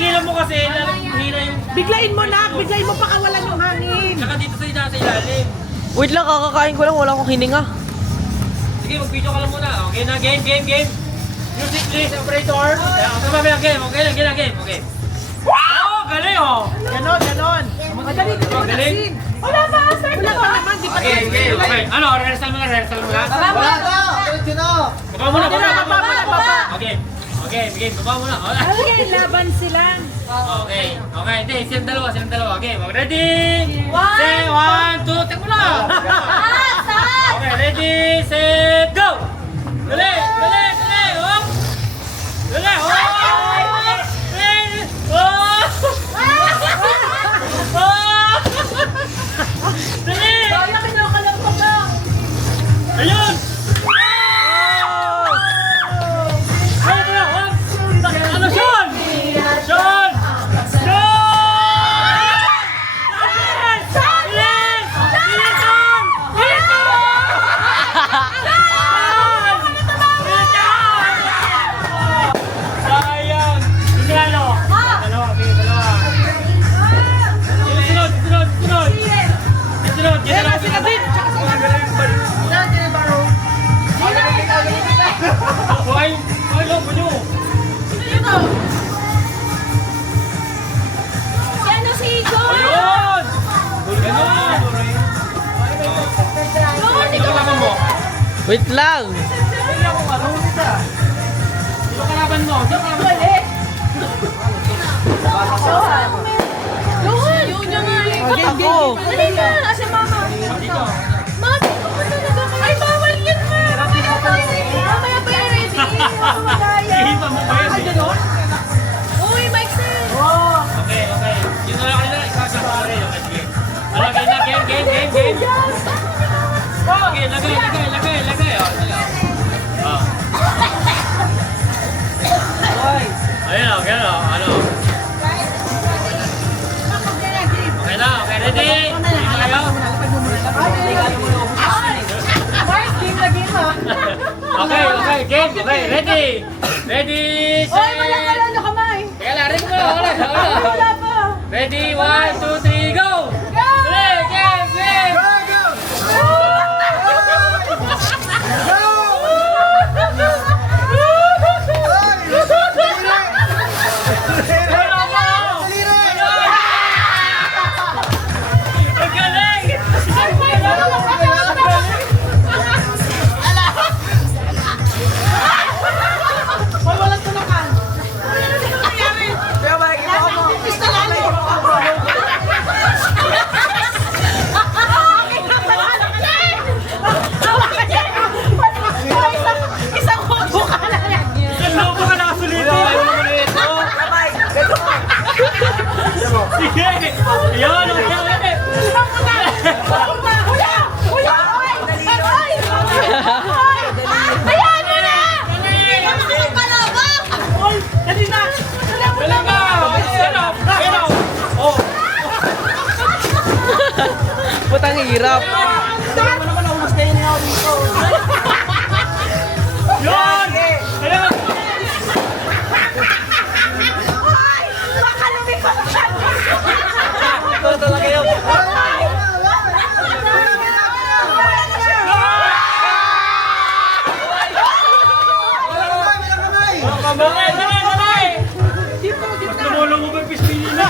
Tigilan mo kasi, hina yung... Biglain mo na, biglain mo pakawalan yung hangin. Saka dito sa ilalim. Wait lang, kakakain ko lang. Wala akong hininga. Sige, mag-video ka lang muna. Okay na, game. Music please, operator. Sabay lang game, okay lang, game. Okay. Oh, galing oh. Ganon. Madali ka mo Galing. nasin. Wala pa, sir. Wala pa naman, di pa Okay. Ano, rehearsal mo na. Baba muna. Okay, game, baba muna. Okay, laban sila. Okay, hindi, silang dalawa. Okay, ready? Say, 1, 2, take mo na. Okay, ready, set, go! Dali, oh! Dali, oh! Dali! Ayun! Ano, Sean? Sean! Sayang! Dalawa. Sunod! Ay, loko nyo! Ayun! Ganun! Ito kalaban mo. Wait lang. Ito kalaban mo. Ako. Dito. Ihipa mo pa yun. Okay. Yun na lang kanina. Ikaw siya pare. Okay, sige. Lagay na. Game. Okay, lagay. Oh. Ayun, okay. Ano? Okay na. Okay, ready? Dito kayo? Okay, game. Okay, ready? Ready, set. Teka lang, rin mo. Wala pa. Ready, 1, 2, 3, go! Play, game! Ang galing! Isang lobo ka nakasulito! Sige! Yun! Okay! Galing ka! Pero! Oh! Putang hirap. Yun! Ayun! Ito talaga yun. Dali! Mas lumulong mo ba yung pispili na?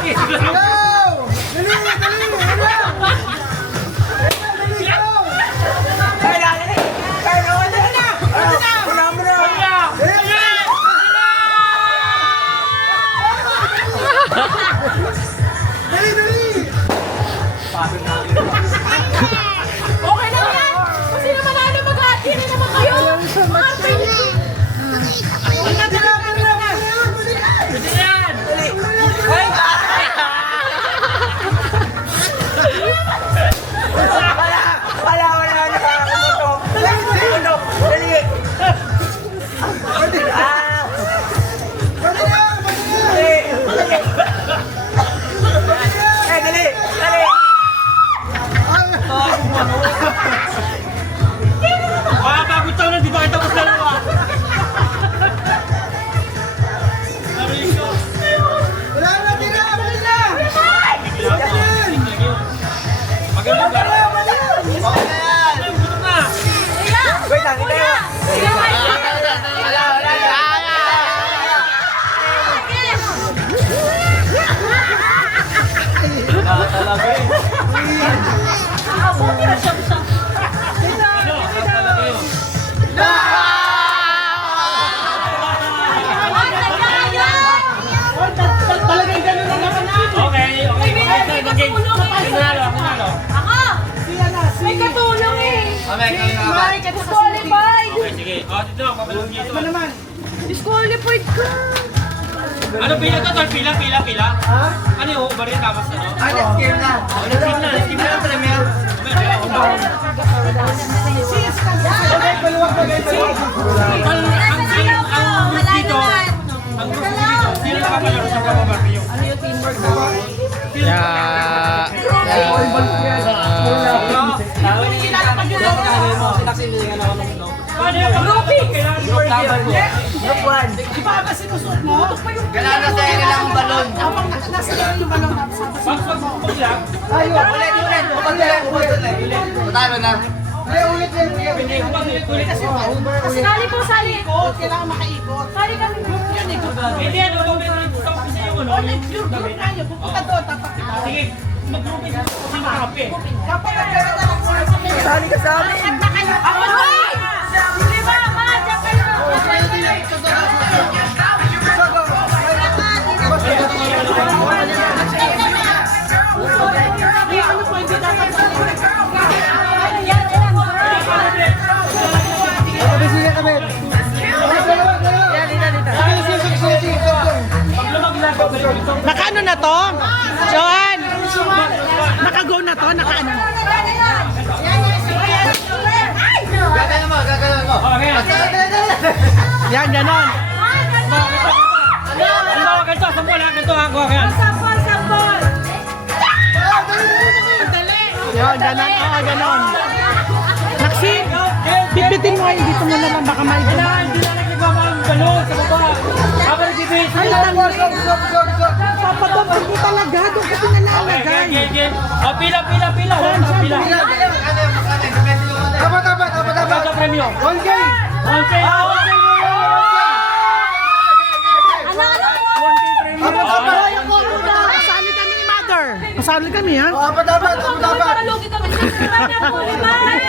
Mike, disqualified! Okay, sige. O, dito. Papalos niyo ito. Disqualified ka! Ano pila to, tol? Pila? Ha? Ano yung over yun? Tapos ano? Skip na. Skip na ang premier. Ang gusto dito, sino nakapalaro sa Papa-Barbie? Ano yung teamwork na? Group 1. Di ba ba sinusot mo? Kailangan na sa nila ang balon. Habang nasa iyo yung balon tapos Pag lang, Ulit. Patalo na. Sali po, sali. Kailangan makaikot. Sali kami group yun eh. hindi ano, sa office yung ano. Yung group na yun. Pupunta doon, tapak kita. Sige, mag-grouping sa kape. Kapag nagkaroon Sali ka sa amin. Ako doon! Di ba, ma? Diyan kayo. Ano po, hindi dapat Nakaano na to? Joan! Naka-go na to? Nakaano? Gagana mo. Okay. Yan, ganon. Ano, ganito, sampo lang, ganito ako. Sampol, sampol! Yan, ganon. Oo, ganon. Naksin! Bibitin mo kayo dito mo naman baka may Kailangan, hindi na nagbaba ang balon sa baba. Habang nagbibigay. Ay, Papa Dom, hindi talaga. Doon kasi nalalagay. Okay. O, pila. Pila. Dapat sa premyo. 1K. Okay. Kasali kami ni Mother. Kasali kami, ha? Dapat.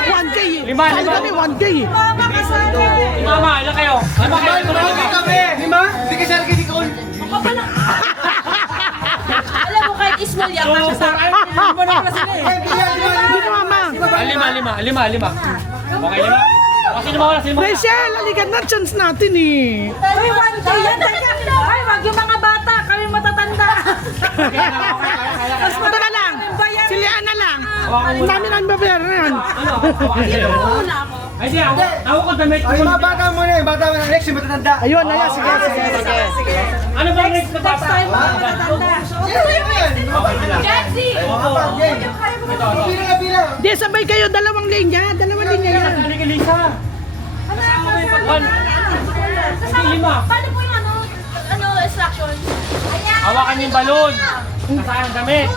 1K eh. Lima. Kasali kami 1K eh. Mama, ilan kayo? Lima? Hindi ka siya hindi ko. Alam mo, kahit small yan, kasya sa akin. Lima na pala sila eh. Hindi ko mama. Lima. Okay, lima. O, sino mawala? Rachel, aligan na chance natin eh. Ay, 1K yan. Ay, wag yung mga bata. Kami matatanda. Tapos ito na lang. Si Liana lang. Ang dami nang babayaran na yan. Ano? Una ako. Ay, siya. Ako ko damit. Ay, mga bata mo na eh. Bata mo na. Next, yung matatanda. Ayun, sige. Ano ba ang next na Next time, mga matatanda. Jesse! Pila. Di, sabay kayo, dalawang linya yan. Ano kay Lisa? Kasama mo yung pagwan. Hindi, lima. Paano po yung instruction? Hawakan niyo yung balon. Kasama ang damit.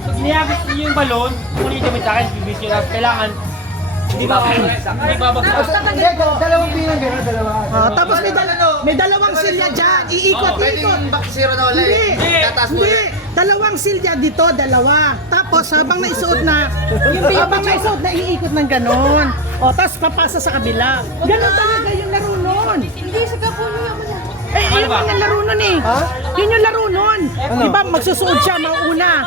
Pag niyagos niyo yung balon, kung yung damit sa akin, bibis yun. Kailangan, hindi babagsak. Dalawang pila. Dalawa. Tapos may dalawang silya dyan. Iikot. back zero na ulit. Hindi. Dalawang silya dito, dalawa. Tapos habang naisuot na, iikot ng ganon. Tapos papasa sa kabila. Ganon talaga yung laro nun. Hindi, sa kapulo naman yan. Yun yung laro nun eh. Yun yung laro nun. Di ba magsusuot siya, mauna.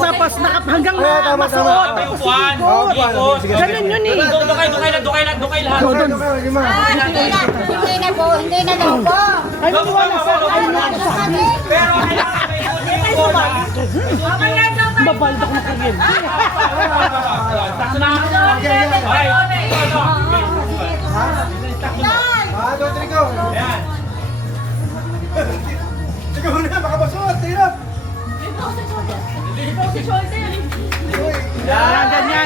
Tapos hanggang masuot. Tapos Upuan. iikot. Ganon yun eh. Dukay lahat. Hindi na daw po. Ay, maniwala sa akin. Pero Babalda ko na kagin. Takso na. Okay. Ayan. Ikaw na, makabasot. Tirap.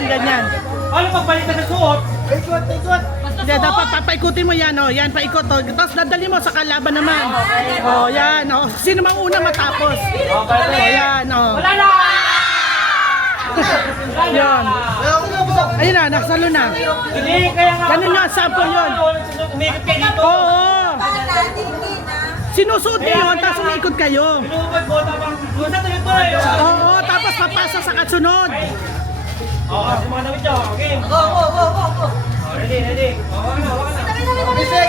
Ganyan. Ano pagbalik na suot? Ikot. Hindi, dapat papaikutin mo yan, oh. Yan, paikot, oh. Tapos dadali mo sa kalaban naman. Oh, yan, oh. Sino mang una matapos? Oh, yan, oh. Wala na! Yan. Ayun na, nakasalo na. Hindi, kaya nga. Ganun nga, sample yun. Umikot kayo dito. Oo. Sinusuot niyo yun, tapos umiikot kayo. Pinupag ko, tapos sa tuloy ko eh. Oo, tapos papasa sa kasunod. Oo, si mga damit nyo. Okay. Go. Ready. Hawakan na. Music.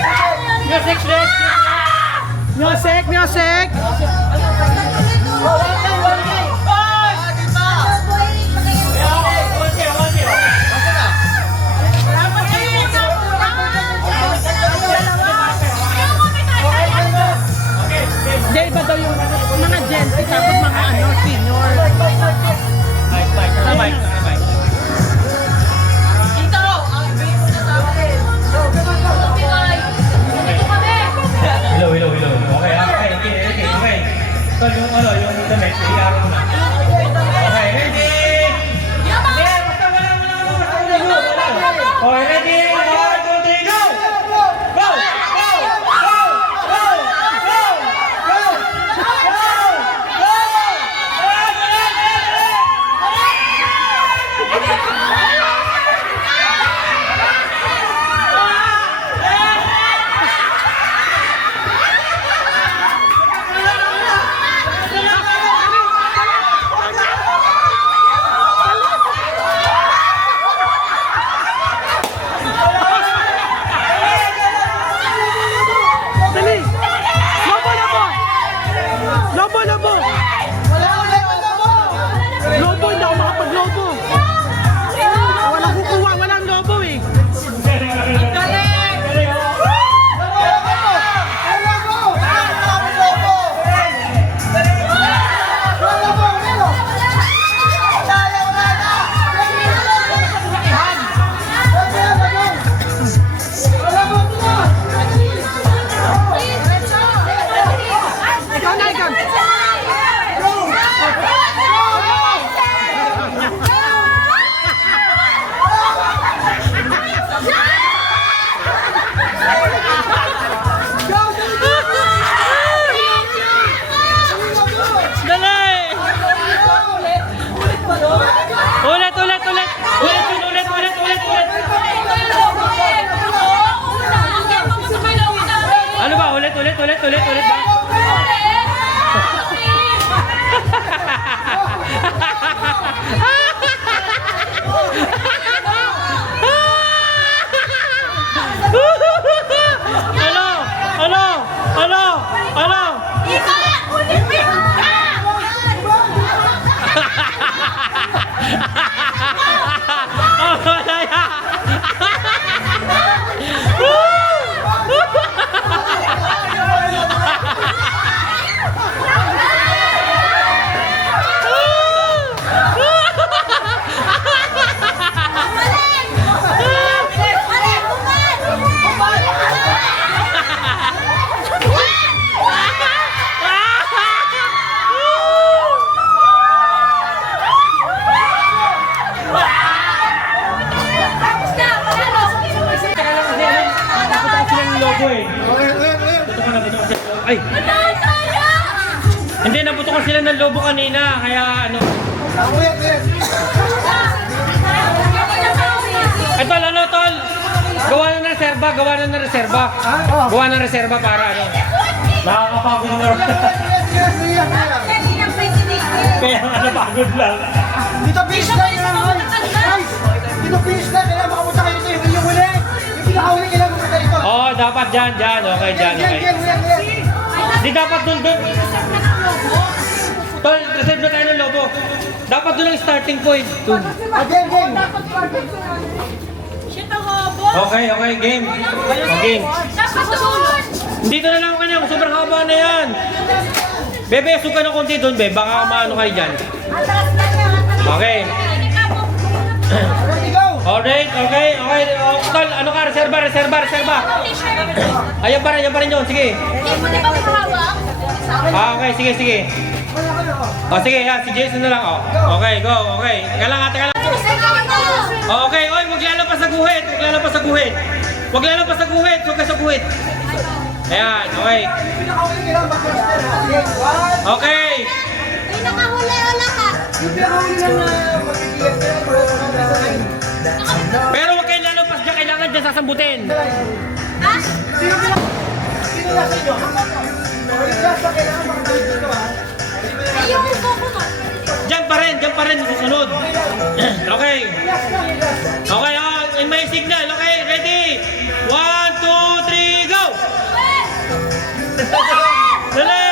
ulit ba? Ano? Ay! Hindi, nabutukan sila ng lobo kanina, kaya ano. Ito, ano, tol? Gawa na ng reserva. Gawa ng reserva para ano. Nakakapagod na rin. Kaya nga napagod lang. Dito finish line lang. Dito finish line. Kailangan makapunta kayo dito. Yung huli. Yung pinakahuli kailangan makapunta dito. Oo, dapat dyan. Okay, dyan. Di dapat dun. Tol, reserve na tayo ng lobo. Dapat dun ang starting point. Dun. Again. Okay, game. Game. Dito na lang kanya, sobrang haba na yan. Bebe, suka ng konti dun, be. Baka maano kayo dyan. Okay. Ready, go! Alright, okay. Tol, ano ka? Reserva. Ayan pa rin yun. Sige. Okay, sige. Sige, yan. Si Jason na lang, Okay, go. Okay. Teka lang. Okay, oy, huwag lalabas sa guhit. Huwag ka sa guhit. Ayan, okay. Pinakahuli kailangan makapunta. Okay. Yung nakahuli, wala ka. Yung pinakahuli lang na magiging. Pero huwag kayo lalabas dyan. Kailangan dyan sasambutin. Ha? Sino nasa inyo? Sa kailangan makapunta dito, ha? Yung coconut. Dyan pa rin. Susunod. Okay. Okay, in my signal. Okay, ready? 1, 2, 3, go! Dali!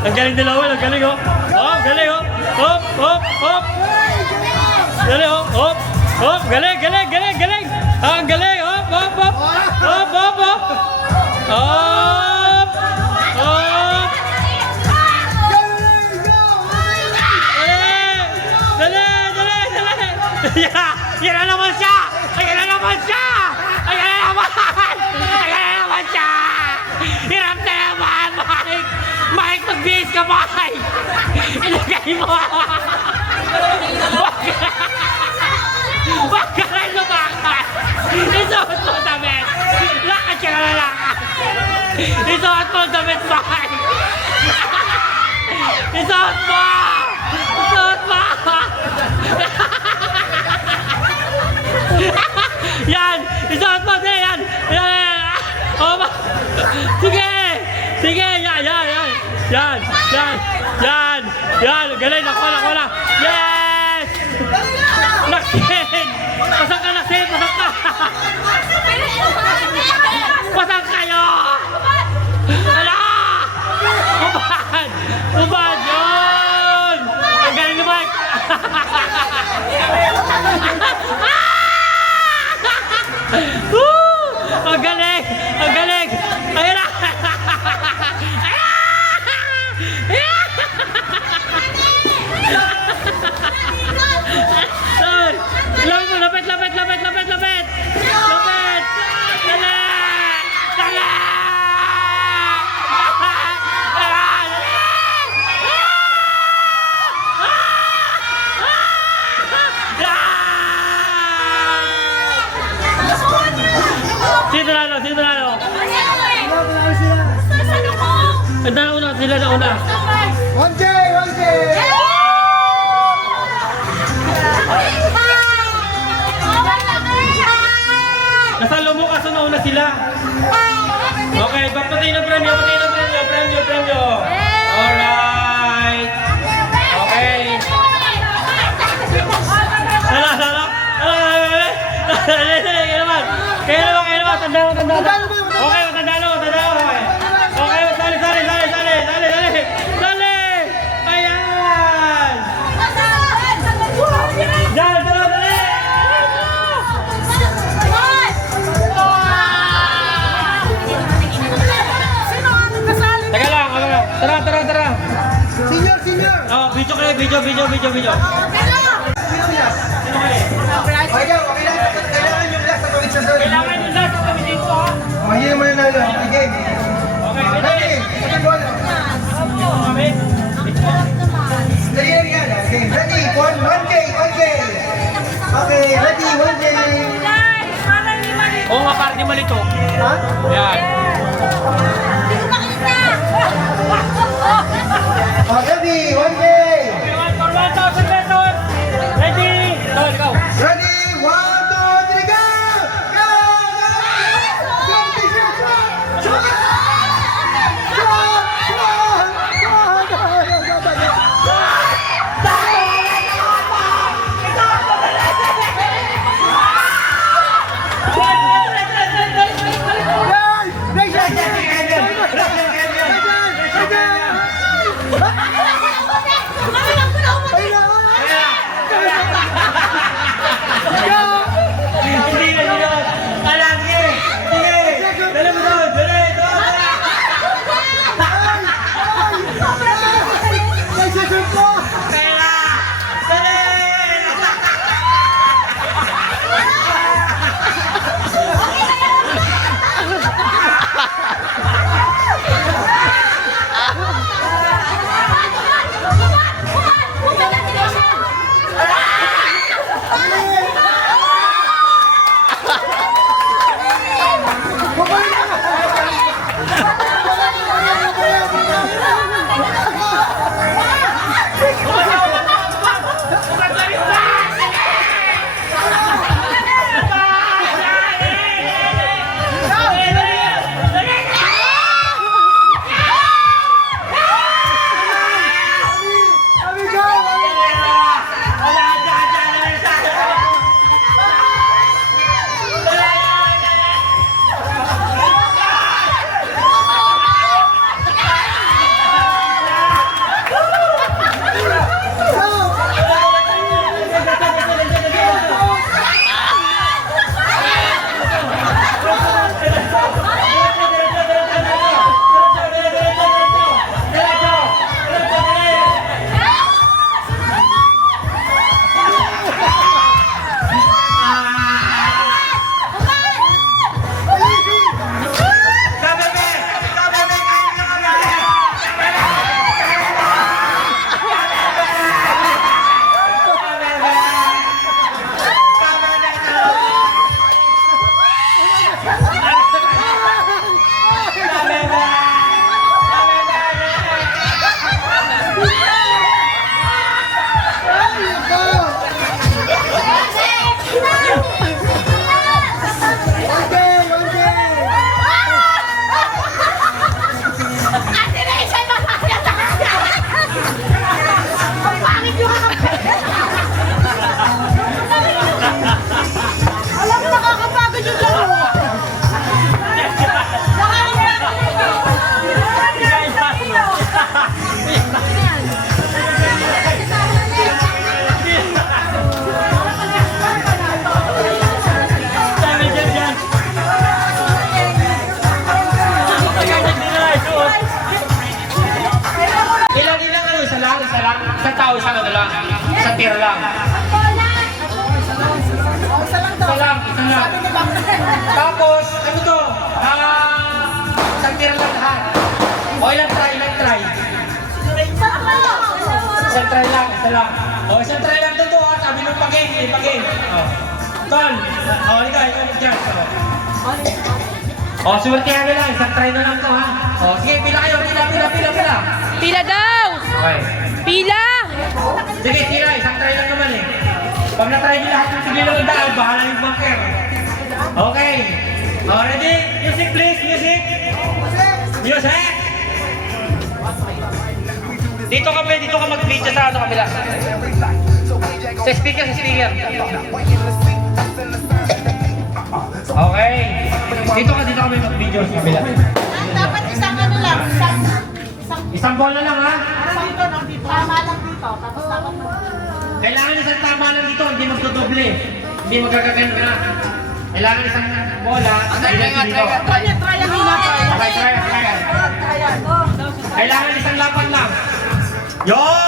Ang galing dalawa, ang galing, galing, hop. Galing, hop. Galing. Ang galing, hop. Dali. Yan na naman siya. Hirap na naman, Mike, mag-bihis ka, Mike! Ilagay mo! Wag ka rin lumakas! Isuot mo damit! Lakad ka na lakad! Isuot mo damit, Mike! Isuot mo! Yan! Isuot mo! Yan! Sige! Yan! Galing! Nakuha! Yes! Naksin! Pasang ka! Pasang kayo! Hala! Ubad! Yun! Ang galing naman! Ang galing! Ayun na! Lapit! nanalo? Sino nanalo? Wala sila. Ang nauna, sila nauna. 1K! 1K! Nasalo mo kaso nauna sila. Okay, papatay ng premyo, premyo. Alright. Okay. Sala. Kaya naman. Tanda mo. Okay, tanda mo. Okay, sali. Ayan. Dali. Teka lang. Tara. Senior! Oh, video kayo, video. Sino niya? Okay lang. Kailangan yung last na gawin sa sir. Kailangan yung last kami dito, ha? Oh, yun mo yung nalo. Okay. Okay, Ready? Second ball. Dali lang yan. Okay. Ready? 1K. Okay. Ready? 1K. Oo nga, parang di malito. Ha? Yan. Oh, ready? 1K. For 1,000 pesos. Ready? Ikaw. Ready? 1, 2, 3, go! Go! Isang tao, isang ano lang. Isang tira lang. Isa lang. Tapos, ano to? Isang tira lang lahat. O, ilang try. Isang try lang, isa lang. O, isang try lang to ha. Sabi nung pag-game. O. Tol. O, ikaw dyan. O. O, suwertihan nyo lang. Isang try na lang to, ha? O, sige, pila kayo. Pila. Pila daw! Okay. Pila! Sige, tira. Isang try lang naman eh. Pag na-try nyo lahat ng sige lang ang daan, bahala yung bunker. Okay. O, ready? Music, please. Music. Dito ka mag-video sa ano kabila. Sa speaker. Okay. Dito ka may mag-video sa kabila. Dapat isang ano lang, Isang bola lang, ha? tama lang dito. Tapos dapat Kailangan isang tama lang dito, hindi magdodoble. Hindi magkakaganda. Kailangan isang bola. try ang hinapay. Okay, try. Kailangan isang lapan lang. Yun!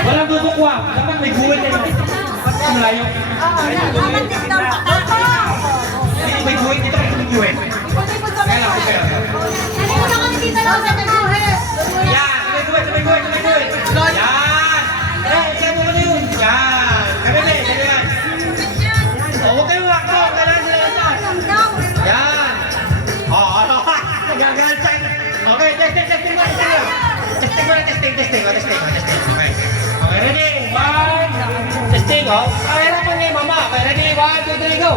Walang dudukwang. Dapat may guwit eh. Malayo. May guwit dito, may guwit. Kaya lang. Yan! May guwit. Yan! Saan mo na yun? Yan! Ganyan. Huwag kayong wakto. Kailangan sila naman. Yan! Nagagalit siya. Okay, testing mo. Testing. Okay. Okay, ready? One. Testing, oh. Okay, harapan niya yung mama. Okay, ready? 1, 2, 3, go.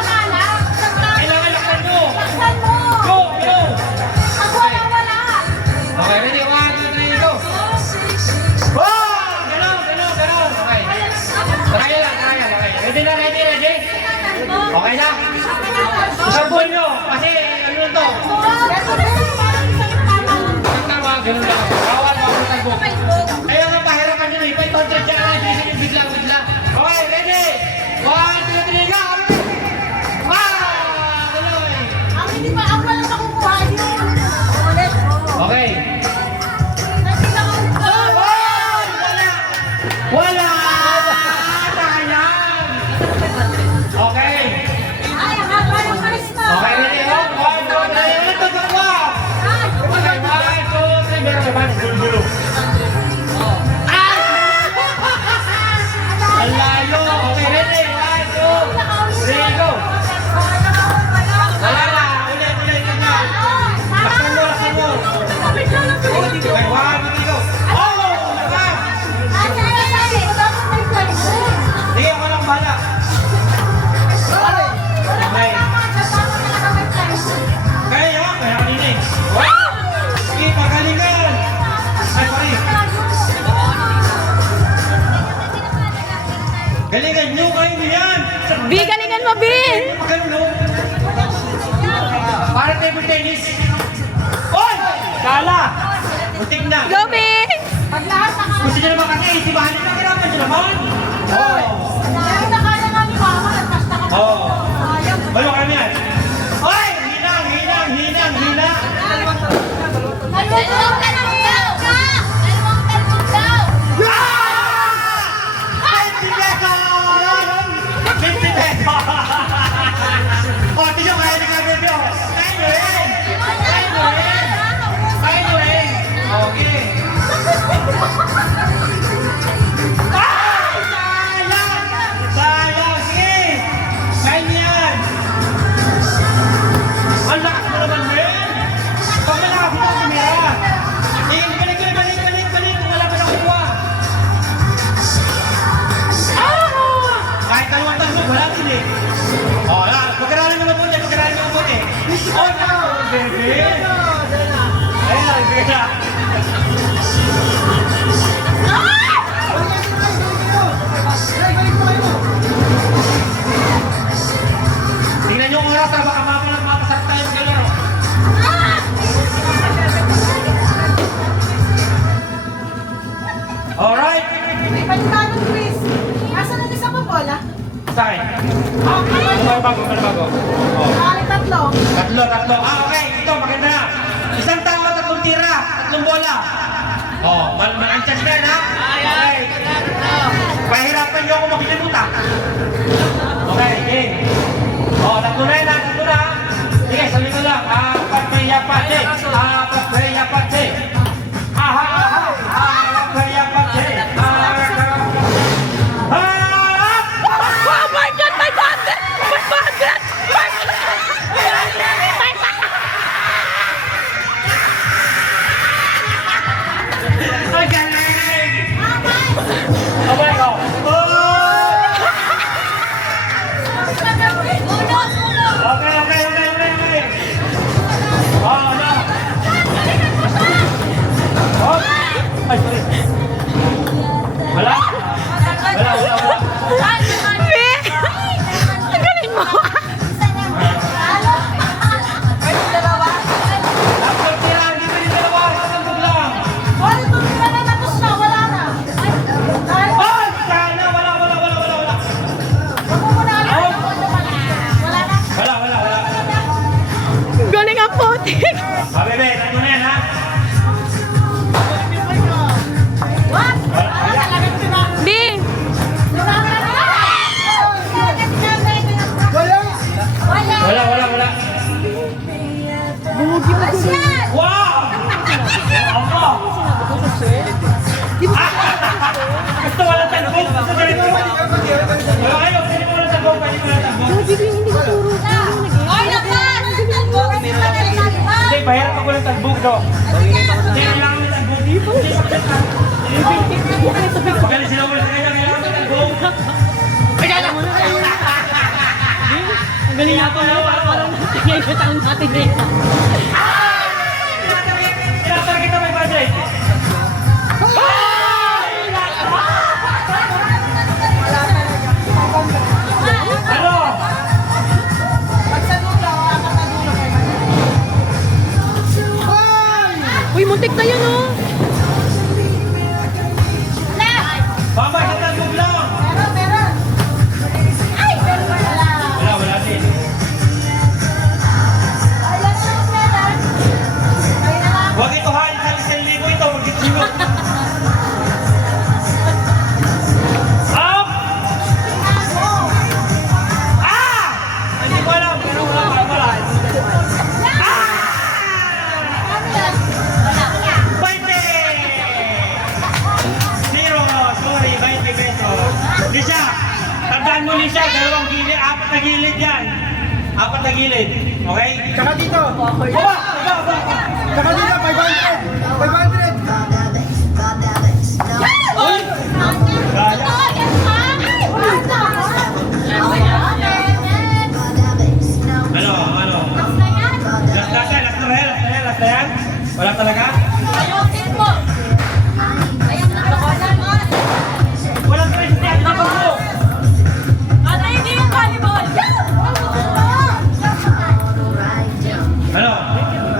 Kailangan laksan nyo. Go. Okay, ready? 1, 2, 3, go. Oh! Gano'n. Okay. Kaya lang. Okay. Ready na, ready? Okay na? Sabon nyo. Kasi, ano to? Tama, ganun lang. Bawal ako sa sabon. Kaya nga, pahirapan nyo. Ipa-contract siya na. Bigla. Okay, ready? 1, 2, 3, go! Okay. Wala! Sayang! Okay. Okay, ready? 1, 2, 3, ito dalawa! Okay, 1, 2, 3, meron ka ba? Gulo. Ang layo! Okay, ready? 1, 2, 3, go! Wala na! Ulit, ganyan! Laksan mo! Okay, 1, 2, 3, go! Oh! Diba? Sige, ako lang bahala. Okay. Kaya kanina eh. Sige, pagalingan! Ay, sorry. Galingan nyo kayo niyan! B, galingan mo, B! Magalulo. Para table tennis. Oy! Kala! Muntik na. Go, B! Gusto nyo naman kasi, isibahanin na kailangan nyo naman. Oo. Balo kami yan. Oy! Hinang! Ah! 50 pesos! 50 pesos! O, tignan kaya ni Kabebe, o. Kaya nyo rin. Okay. Sayang! Sige! Kaya niyo yan! Ang lakas mo naman, men! Pag malakas mo, tumira! Balik! Wala pa nakuha! Kahit dalawang tanong, wala din eh! O, pagkarali naman po niya, Oh, no! Baby! Ayan, bigla! Tingnan nyo kung oras, baka mapasarap tayo ng galaro. Alright! May panibagong quiz. Asan ang isa pa bola? Saan? Okay. Ano bago? Oh. Tatlo. Tatlo. Okay. Ito, maganda na. Isang tao, 3 tira. 3 bola. Oh, malaking chance na yan, ha? Okay. Pahirapan nyo ako mabilimutan. Okay, game. Oh, 3 na yan, ha? 3 na, ha? Sige, sabi ko lang. Apat preya pati. talbog, no? Hindi, kailangan may talbog. Magaling sila ulit sa kanya, kailangan may talbog. Ang galing nga po na parang natingay ko taon natin eh. Tinatara kita may budget. Ano? Uy, muntik na yun oh. Bambay sa talbog lang. Wala din. Huwag ito ha, sa 1,000 ito, huwag ito sino. Up! Ah! Hindi ko alam, pero wala. Ah! 20! Zero, sorry, 20 pesos. Lisha, tandaan mo Lisha, 2 gilid, 4 na gilid yan. 4 na gilid, okay? Tsaka dito. Baba! Tsaka dito, 500. 500. Uy! Gaya. Ano? Last na yan? Wala talaga? Walang Christian na ba mo? Ano?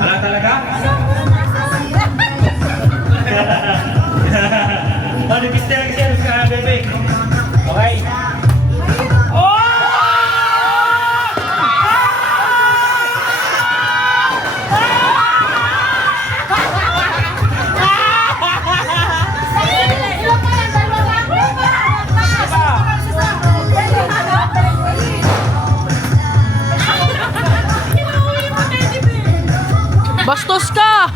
Wala talaga? Ano, Mr. Excels ka, bebe? Okay? Oh! Bastos ka!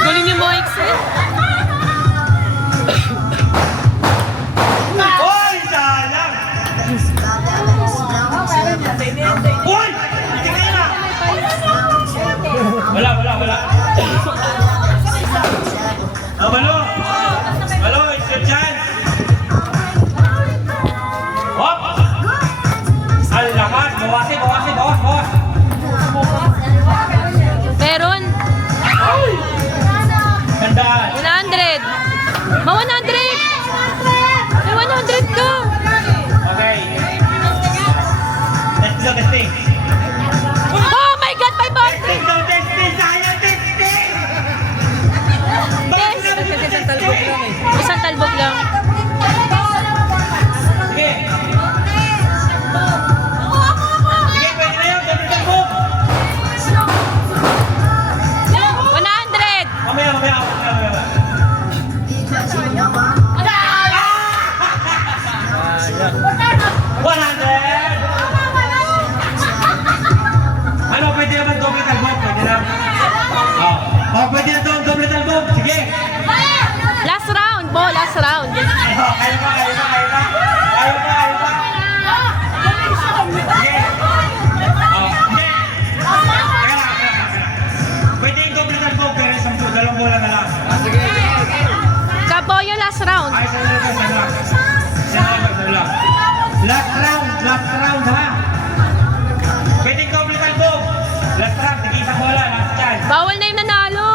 Galing yung mga Excel. Hoy! Sayang! Hoy! Hindi kayo na! Wala. Oh, Malo, it's your chance! Hop! Ang lakas! Bawas! Meron. Gandaan! 100. Ma 100. May 100 ka. Okay. Testing. Oh my God, 500. Testing! Sayang testing! Bakit sinabi mo testing? Isang talbog lang. Sige. Sige, pwede na yun. Double talbog. 100. Mamaya. 100! Ano, pwede naman doble talbog? Pwede na. Pwede na doble talbog. Sige. Last round po, last round. Kaya pa. Sige. Hindi. Teka lang. Pwede yung doble talbog, pero isang dalawang bola na lang. Kapo yung last round. Ay, sa lang. Last round ha. Pwede yung doble talbog. Last round, sige isang bola, last chance. Bawal na yung nanalo.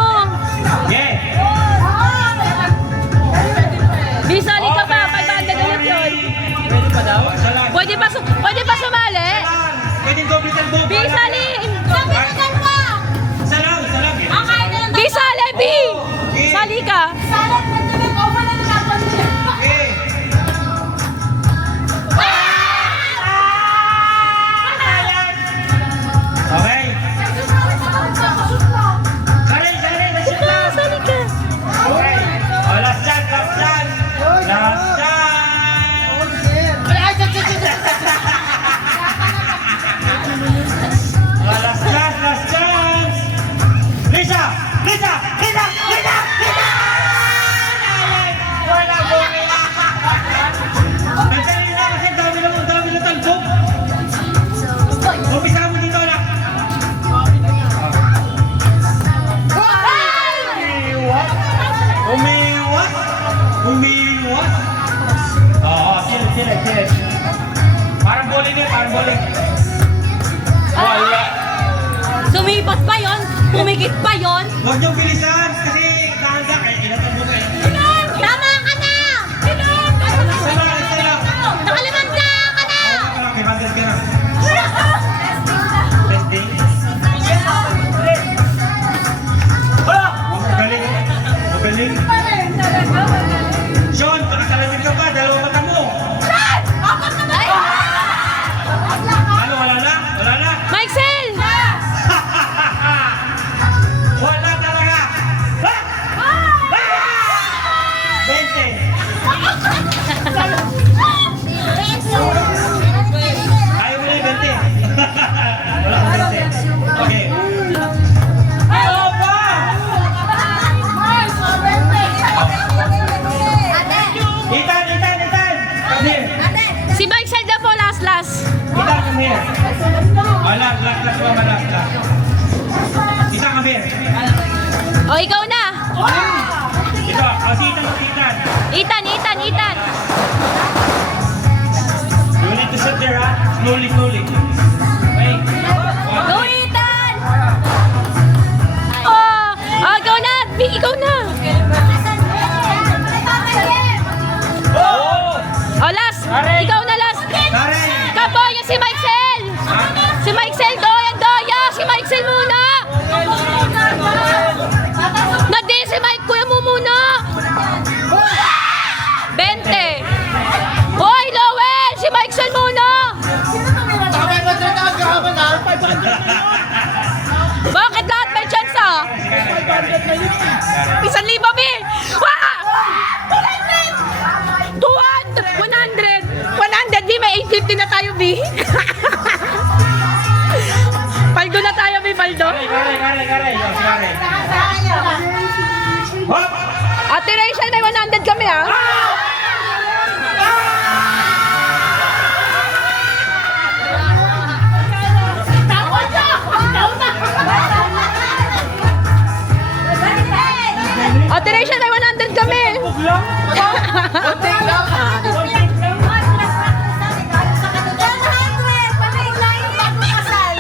Sumipat pa yon, tumikit pa yon. Huwag niyong bilisan kasi dahan-dahan kayo. Ilatag mo kayo. Tama ka na! Isa lang. Nakalimanda ka na! May bandage ka na. Testing. Magaling. Sean, pakasalamin ka pa. Dalawa mata mo. Ano, wala na? Wala na? Michael! Wala talaga. 20. Ayaw mo na yung 20. Wala ka 20. Okay. Ayaw pa! Ethan! Come here. Si Michael daw po last. Ethan, come here. Last. Isa, come here. O, ikaw na. Ito, si Ethan. Ethan. You need to sit there, ha? Slowly. Wait. Go, Ethan! Oh, ikaw na. Ikaw na. Oh! Oh, last. Ikaw na last. Karen! Kapo, yan si Michael. Si Michael, doya. Si Michael muna. Nadi, si Mike, kuya mo muna. 20. Hoy, Lowell, si Michael muna. Bakit lahat may chance ah? 1,000, Bi. Wah! 200! 100, Bi. May 850 na tayo, Bi. Paldo na tayo, Bi. Paldo. Karen. Hop! Ate Rachel, may 100 kami, ah. Ate Rachel, may 100 kami.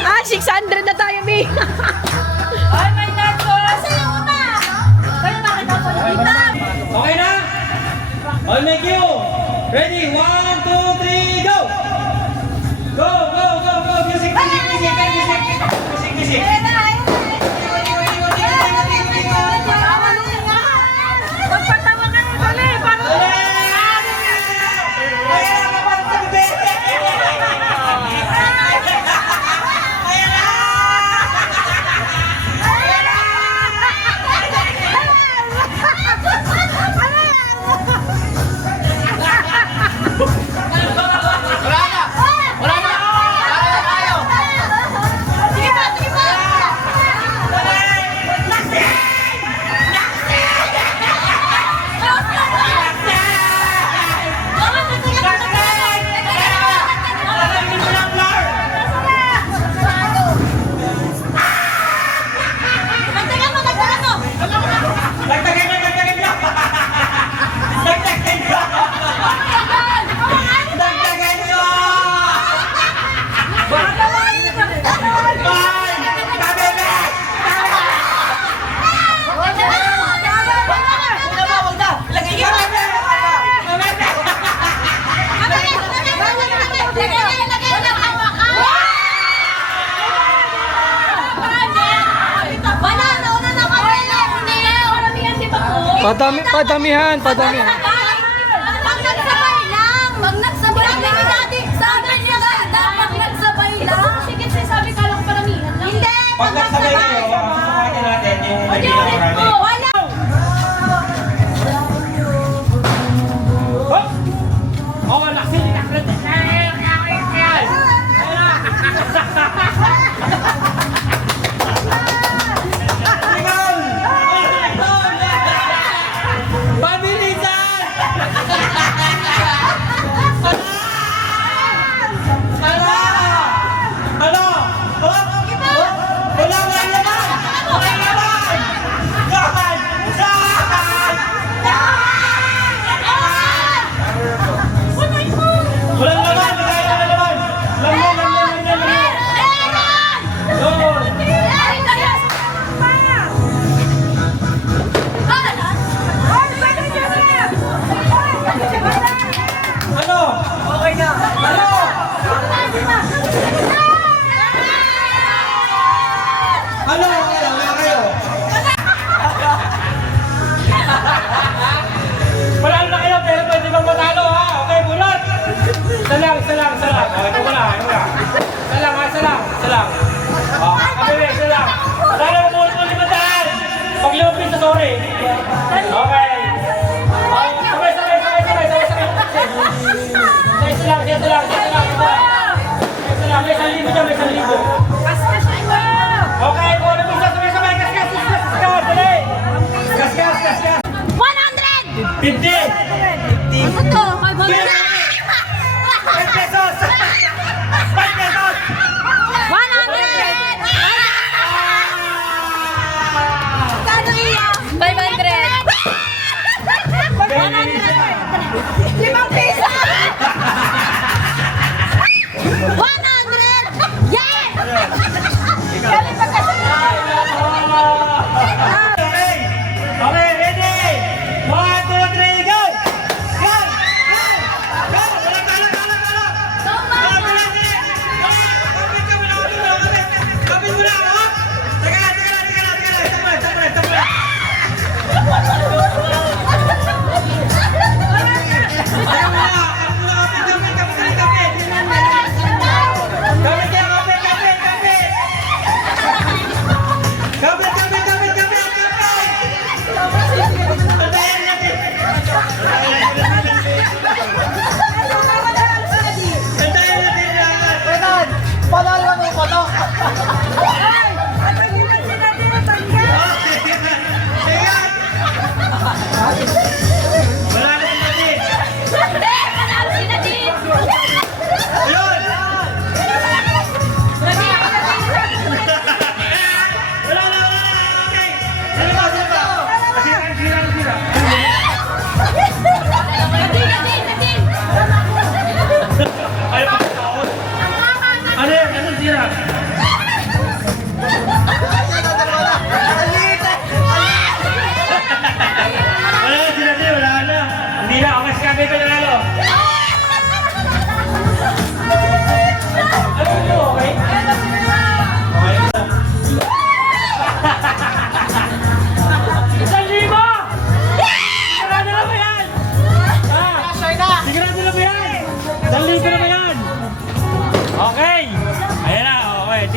Ah, 600 na tayo, Mi. Ay, may nagos. Okay na? All make you. Ready? 1, 2, 3, go! Go! Music! Magpatawa ka ng dali. Padamihan. Pag nagsabay lang. Sabi niya pag nagsabay lang. Sige, sabi ka lang paramihan lang. Hindi, Pag nagsabay kayo, susukatin natin yung Hindi, nabilang ulit marami. mo. Wala. Hop! Oh, laksi. Pabilisan! Ano? Wala nga naman! Ano? Wala kayo. Panalo na kayo, pero pwede bang matalo ha? Okay, bunot! Isa lang. Okay, ito wala. Isa lang. Okay, isa lang. Sana mo bunot mo 500! Pag 5 piso, sorry. Okay. Sabay. Isa lang. May 1,000 dyan, may 1,000. Okay, kung ano piso, sabay. Kaskas, dali. Kaskas. 100! 50! Ano to? 500! 5 pesos! 5 pesos! 100! Kano iya? 500! 5 piso! 100! Yes! Galing pa kasi! Okay, ready? 1, 2, 3, go! Go! Kapit mo na ako! Teka lang! Panalo mo ko to.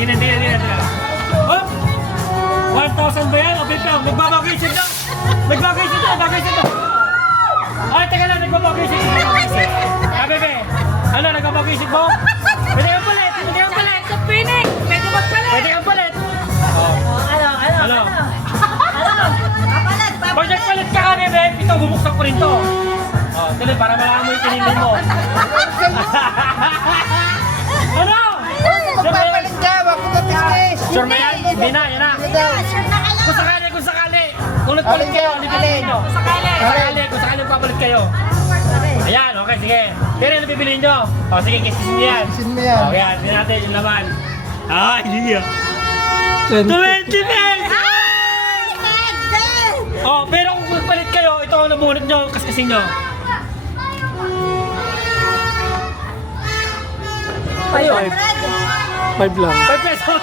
Tingnan. Hop! 1,000 ba yan? O, bigla. Magbabagaysin na. Ay, teka lang. Nagbabagaysin na. Bebe. Ano, nagbabagaysin mo? Pwede kang palit. Pwede kang palit. Ano? Pag nagpalit ka kami, Bebe, ito, bubuksan ko rin to. Tuloy, para malaman mo yung tininin mo. Ano? Magpapalit ka, wag mo ka-business. Sure ba yan? Hindi na, yan na. Kung sakali. Kung nagpalit kayo, alin nyo? Kung sakali papalit kayo. Ayan, okay, sige. Pero ano bibiliin nyo? O, sige, kissisin nyo yan. Kissisin mo yan. O, yan, tingnan natin yung laman. Ay, yeah. 20 pesos! O, pero kung nagpalit kayo, ito ang nabunot nyo, kaskasin nyo. Ayun. 5 lang. 5 pesos.